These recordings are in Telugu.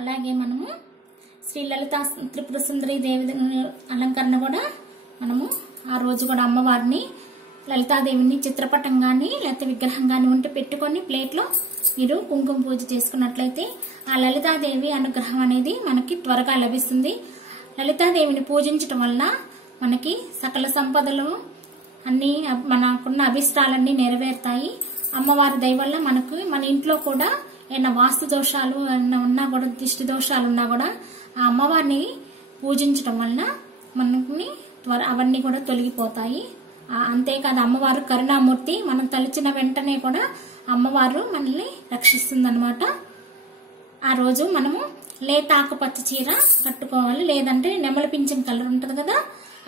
అలాగే మనము శ్రీ లలితా త్రిపుర సుందరి దేవి అలంకరణ కూడా మనము ఆ రోజు కూడా అమ్మవారిని లలితాదేవిని చిత్రపటం కానీ లేకపోతే విగ్రహం కానీ ఉంటే పెట్టుకొని ప్లేట్లో మీరు కుంకుమ పూజ చేసుకున్నట్లయితే ఆ లలితాదేవి అనుగ్రహం అనేది మనకి త్వరగా లభిస్తుంది. లలితాదేవిని పూజించటం వల్ల మనకి సకల సంపదలు అన్ని మనకున్న అభిష్టాలన్నీ నెరవేరుతాయి. అమ్మవారి దయ వల్ల మనకు మన ఇంట్లో కూడా ఏమైనా వాస్తు దోషాలు ఏమైనా ఉన్నా కూడా దిష్టి దోషాలు ఉన్నా కూడా ఆ అమ్మవారిని పూజించటం వల్ల మనకి అవన్నీ కూడా తొలగిపోతాయి. అంతేకాదు అమ్మవారు కరుణామూర్తి. మనం తలిచిన వెంటనే కూడా అమ్మవారు మనల్ని రక్షిస్తుందన్నమాట. ఆ రోజు మనము లేత ఆకుపచ్చ చీర కట్టుకోవాలి, లేదంటే నెమలి పింఛన్ కలర్ ఉంటుంది కదా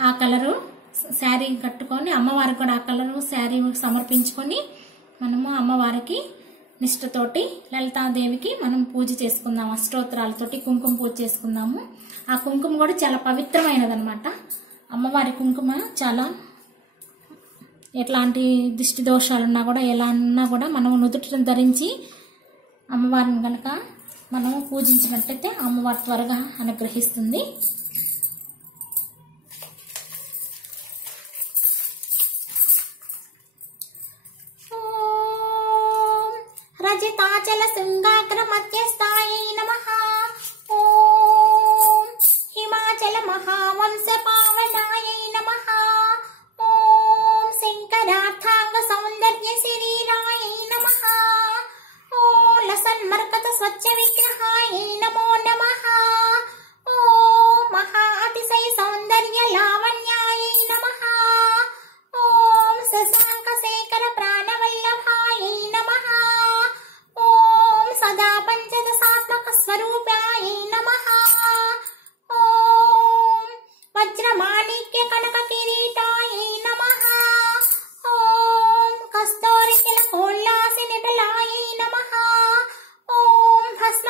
ఆ కలరు శారీ కట్టుకొని అమ్మవారికి కూడా ఆ కలరు శారీ సమర్పించుకొని మనము అమ్మవారికి నిష్ఠతోటి లలితాదేవికి మనం పూజ చేసుకుందాం. అష్టోత్తరాలతోటి కుంకుమ పూజ చేసుకుందాము. ఆ కుంకుమ కూడా చాలా పవిత్రమైనదన్నమాట. అమ్మవారి కుంకుమ చాలా ఎట్లాంటి దిష్టి దోషాలున్నా కూడా ఎలా ఉన్నా కూడా మనం నుదుటిని ధరించి అమ్మవారిని కనుక మనము పూజించినట్టయితే అమ్మవారు త్వరగా అనుగ్రహిస్తుంది. రజితాచల శృంగాగ్ర మధ్యస్థాయై నమః. ఓం హిమాచల మహావంశ పావనాయై నమః. ఓం శంకరార్థాంగ సౌందర్య శరీరాయై నమః. ఓం లసన్మర్కత స్వచ్ఛ విగ్రహాయై నమో నమః. ఓం మహా అతిశయ సౌందర్య లావణ్యాయై నమః. ఓం శశాంక శేఖర ప్రాణవల్లభాయై నమః. ఓం సదా పంచదశాత్మక స్వరూపాయై నమః. ఓం వజ్రమాణిక్య కనక కిరీటాయై నమః. ఓం కస్తూరి తిలకోల్లాసి నిటలాయై నమః. ఓం భస్మ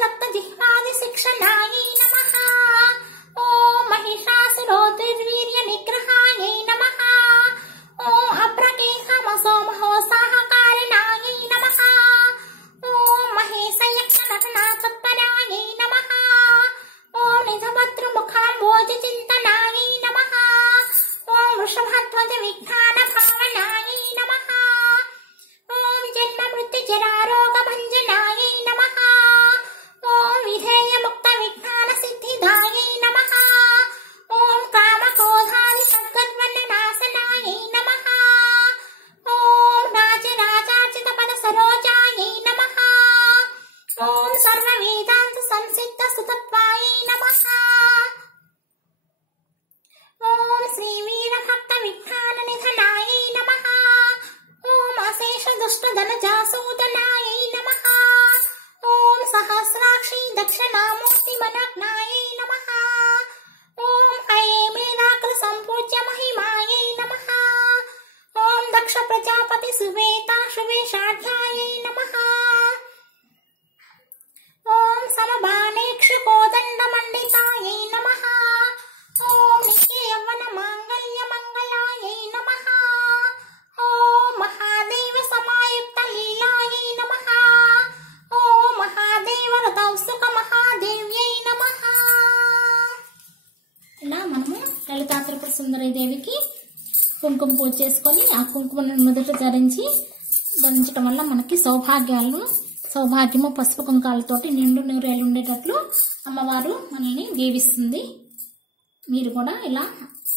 రక్త జిహ్వాది శిక్షణాయై నమః. ఓం మహిషాసురోద్వీర్య నిగ్రహాయై నమః. ఓం అప్రకేహమసో మహోత్సాహకారణాయై నమః. ఓం మహేశయక్ష నటనాతత్పరాయై నమః. ఓం నిజభద్రముఖాంబోజచింతనాయై నమః. ఓం వృషభధ్వజ విజ్ఞాన భావనాయై నమః. ఓం జన్మ మృత్యు జరారోగ భంజనాయై నమః. ఓం విధేయ ముక్త విజ్ఞాన సిద్ధిదాయై నమః. ఓం కామక్రోధాది సద్గద్వన్న నాశనాయై నమః. ఓం రాజరాజార్చిత పద సరోజాయై నమః. ఓం సర్వ వేదాంత సంసిద్ధ సుతత్వాయై నమః. ఓం శ్రీ వీర భక్త విజ్ఞాన నిధనాయై నమః. ఓం అశేష దుష్ట ధనజాసూదనాయై నమః. ఓం సహస్రాక్షి దక్షిణామూర్తి మనగ్నాయై నమః. ఓం హయే మేధాకృ సంపూజ్య మహిమాయై నమః. ఓం దక్ష ప్రజాపతి సువేతా శువేషాఢ్యాయై నమః. ఓం సమబాణేక్షు కోదండ మండితాయై నమః. ఓం నిత్య యవ్వన మాంగళ్య మంగళాయై నమః. ఓం మహాదేవ సమాయుక్త లీలాయై నమః. ఓం మహాదేవ రథౌసుక మహాదేవ్యై నమః. ఇలా మనము లలితా త్రిపుర సుందరి దేవికి కుంకుమ పూజ చేసుకొని ఆ కుంకుమను మొదట ధరించడం వల్ల మనకి సౌభాగ్యము పసుపు కుంకాలతోటి నిండు నూరేళ్ళు ఉండేటట్లు అమ్మవారు మనల్ని దీవిస్తుంది. మీరు కూడా ఇలా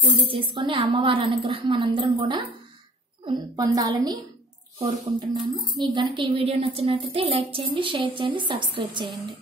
పూజ చేసుకొని అమ్మవారి అనుగ్రహం మనందరం కూడా పొందాలని కోరుకుంటున్నాను. మీకు గనుక ఈ వీడియో నచ్చినట్లయితే లైక్ చేయండి, షేర్ చేయండి, సబ్స్క్రైబ్ చేయండి.